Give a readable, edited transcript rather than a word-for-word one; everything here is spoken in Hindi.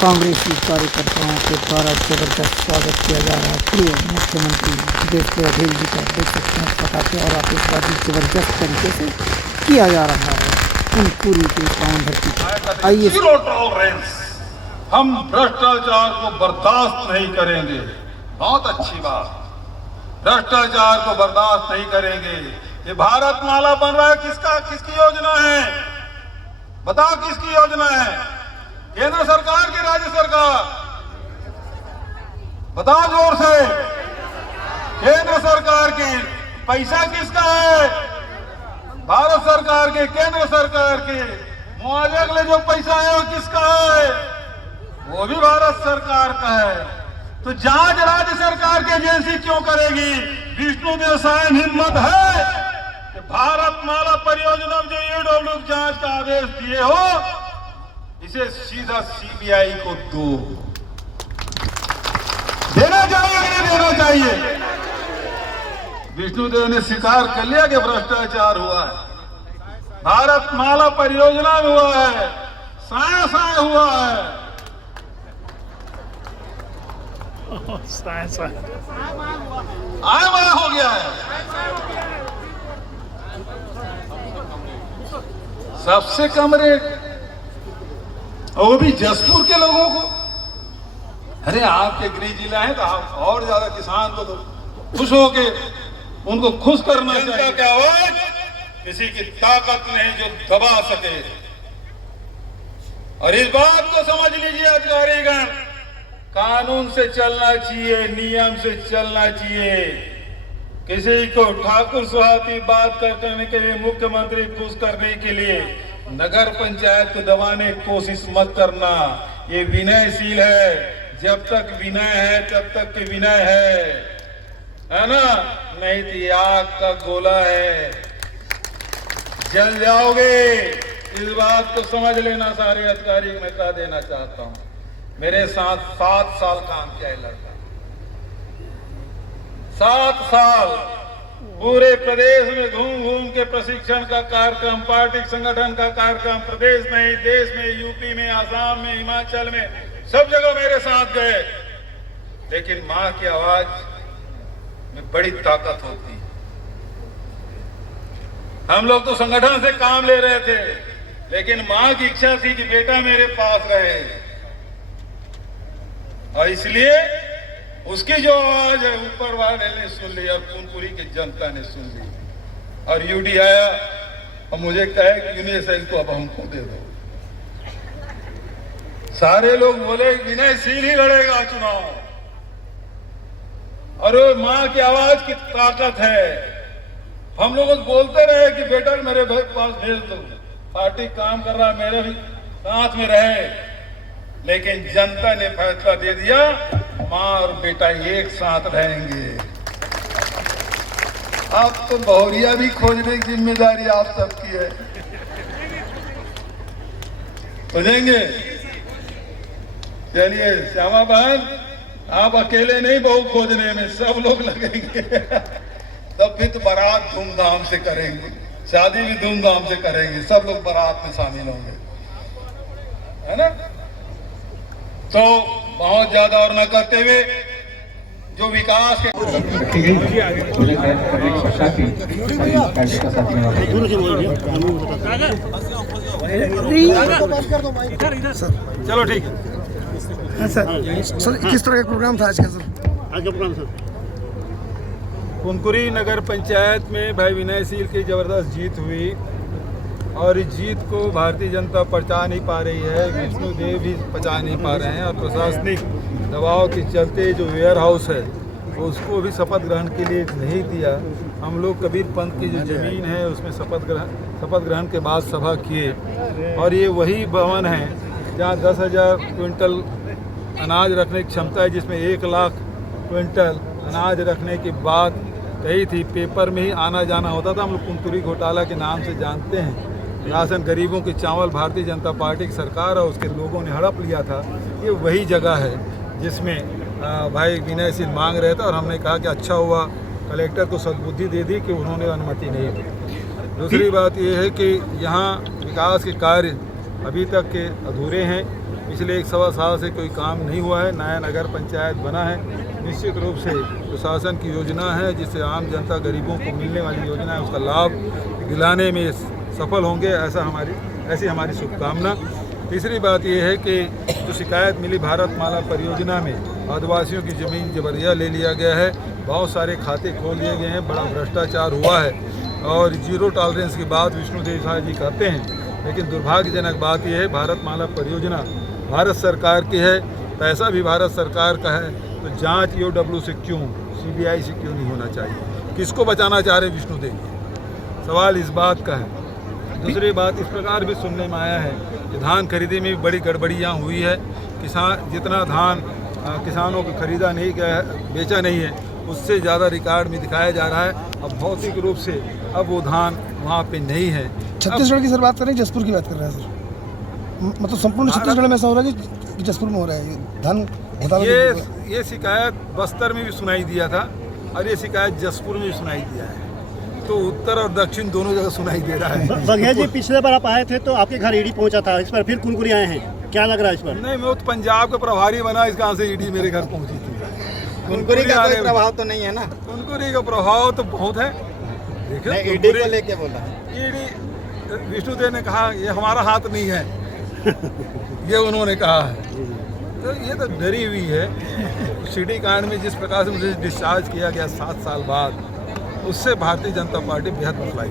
कांग्रेसी कार्यकर्ताओं के द्वारा जबरदस्त स्वागत किया जा रहा है पूर्व मुख्यमंत्री देश बघेल जी का। देख सकते हैं पटाखे और आतिशबाजी जबरदस्त तरीके से किया जा रहा है पूरी की पावन धरती पर। आइए, जीरो टॉलरेंस, हम भ्रष्टाचार को बर्दाश्त नहीं करेंगे। बहुत अच्छी बात, भ्रष्टाचार को बर्दाश्त नहीं करेंगे। ये भारत माला बन रहा है, किसकी योजना है? बताओ किसकी योजना है? केंद्र सरकार की, राज्य सरकार? बताओ जोर से। केंद्र सरकार की। पैसा किसका है? भारत सरकार के, केंद्र सरकार के। मुआवजे के लिए जो पैसा है वो किसका है? वो भी भारत सरकार का है। तो जांच राज्य सरकार की एजेंसी क्यों करेगी? विष्णुदेव साय हिम्मत है कि भारत माला परियोजना में जो ईडब्ल्यू जांच का आदेश दिए हो, इसे सीधा सीबीआई को दो। देना चाहिए कि नहीं देना चाहिए? विष्णुदेव ने स्वीकार कर लिया कि भ्रष्टाचार हुआ है, भारत माला परियोजना में हुआ है, साय हुआ है। आया हो गया है। सबसे कम रेट, और वो भी जसपुर के लोगों को। अरे आपके गृह जिला है तो आप और ज्यादा किसान को तो खुश होके उनको खुश करना चाहिए। क्या हो, किसी की ताकत नहीं जो दबा सके। और इस बात को समझ लीजिए अधिकारीगण, कानून से चलना चाहिए, नियम से चलना चाहिए। किसी को ठाकुर सुहाती बात करने के लिए, मुख्यमंत्री खुश करने के लिए नगर पंचायत को दबाने की कोशिश मत करना। ये विनयशील है, जब तक विनय है तब तक के विनय है ना? नहीं तो ये आग का गोला है, जल जाओगे। इस बात को समझ लेना सारे अधिकारी। मैं कह देना चाहता हूं, मेरे साथ 7 साल काम किया है लड़का, 7 साल पूरे प्रदेश में घूम घूम के प्रशिक्षण का कार्यक्रम, पार्टी संगठन का कार्यक्रम, प्रदेश में ही, देश में, यूपी में, आसाम में, हिमाचल में, सब जगह मेरे साथ गए। लेकिन मां की आवाज में बड़ी ताकत होती। हम लोग तो संगठन से काम ले रहे थे, लेकिन मां की इच्छा थी कि बेटा मेरे पास रहे, और इसलिए उसकी जो आवाज है ऊपर वाले ने सुन ली और पूनपुरी की जनता ने सुन ली। और यूडी आया और मुझे कहे कि यूनिसेल को अब हमको दे दो। सारे लोग बोले विनयशील ही लड़ेगा चुनाव, और वो मां की आवाज की ताकत है। हम लोग बोलते रहे कि बेटा मेरे भाई पास भेज दो, पार्टी काम कर रहा, मेरे भी साथ में रहे। लेकिन जनता ने फैसला दे दिया, मां और बेटा एक साथ रहेंगे। अब तो बहुरिया भी खोजने की जिम्मेदारी आप सबकी है। खोजेंगे? चलिए श्यामा बहन, आप अकेले नहीं बहू खोजने में, सब लोग लगेंगे। तब फिर तो बारात धूमधाम से करेंगे, शादी भी धूमधाम से करेंगे, सब लोग बारात में शामिल होंगे, है ना? तो बहुत ज्यादा और न करते हुए जो विकास के चलो ठीक है सर। किस तरह का प्रोग्राम था आज का सर? आज का प्रोग्राम सर, कुनकुरी नगर पंचायत में भाई विनयशील की जबरदस्त जीत हुई, और इस जीत को भारतीय जनता पचा नहीं पा रही है, विष्णुदेव भी पचा नहीं पा रहे हैं, और प्रशासनिक दबाव के चलते जो वेयर हाउस है उसको भी शपथ ग्रहण के लिए नहीं दिया। हम लोग कबीर पंथ की जो ज़मीन है उसमें शपथ ग्रहण के बाद सभा किए, और ये वही भवन है जहाँ 10,000 क्विंटल अनाज रखने की क्षमता है, जिसमें 1 लाख क्विंटल अनाज रखने की बात कही थी। पेपर में ही आना जाना होता था। हम लोग कुनकुरी घोटाला के नाम से जानते हैं। राशन गरीबों के चावल भारतीय जनता पार्टी की सरकार और उसके लोगों ने हड़प लिया था। ये वही जगह है जिसमें भाई विनयशील मांग रहे थे, और हमने कहा कि अच्छा हुआ कलेक्टर को सद्बुद्धि दे दी कि उन्होंने अनुमति नहीं दी। दूसरी बात ये है कि यहाँ विकास के कार्य अभी तक के अधूरे हैं। पिछले 1.25 साल से कोई काम नहीं हुआ है। नया नगर पंचायत बना है, निश्चित रूप से प्रशासन की योजना है जिससे आम जनता गरीबों को मिलने वाली योजना है, उसका लाभ दिलाने में सफल होंगे, ऐसी हमारी शुभकामना। तीसरी बात यह है कि जो शिकायत मिली भारतमाला परियोजना में आदिवासियों की ज़मीन जबरिया ले लिया गया है, बहुत सारे खाते खोल दिए गए हैं, बड़ा भ्रष्टाचार हुआ है और जीरो टॉलरेंस की बात विष्णुदेव साय जी करते हैं। लेकिन दुर्भाग्यजनक बात यह है भारतमाला परियोजना भारत सरकार की है, पैसा भी भारत सरकार का है, तो जांच ईओडब्ल्यू से क्यों, सीबीआई से क्यों नहीं होना चाहिए? किसको बचाना चाह रहे विष्णुदेव? सवाल इस बात का है। दूसरी बात इस प्रकार भी सुनने में आया है कि धान खरीदी में भी बड़ी गड़बड़ियाँ हुई है। जितना धान किसानों को खरीदा नहीं गया है, बेचा नहीं है, उससे ज़्यादा रिकॉर्ड में दिखाया जा रहा है। अब भौतिक रूप से अब वो धान वहाँ पे नहीं है। छत्तीसगढ़ की सर बात कर रहे हैं, जसपुर की बात कर रहे हैं सर। मतलब संपूर्ण छत्तीसगढ़ में ऐसा हो रहा है कि जसपुर में हो रहा है धान घोटाला। ये शिकायत बस्तर में भी सुनाई दिया था और ये शिकायत जसपुर में भी सुनाई दिया है, तो उत्तर और दक्षिण दोनों जगह सुनाई दे रहा है। बघेल जी, पिछले बार आप आए थे तो आपके घर ईडी पहुंचा था, इस पर फिर कुनकुनी आए हैं, क्या लग रहा है इस पर? नहीं, मैं तो पंजाब का प्रभारी बना, इस कहाँ से ईडी मेरे घर पहुंची थी। कुनकुनी का कोई प्रभाव तो नहीं है ना? कुनकुनी का प्रभाव तो बहुत है। देखिए ईडी को लेके बोला, ईडी विष्णुदेव ने कहा ये हमारा हाथ नहीं है, ये उन्होंने कहा है, तो ये तो डरी हुई है। सिटी कांड में जिस प्रकार से मुझे डिस्चार्ज किया गया 7 साल बाद, उससे भारतीय जनता पार्टी बेहद बदलाई।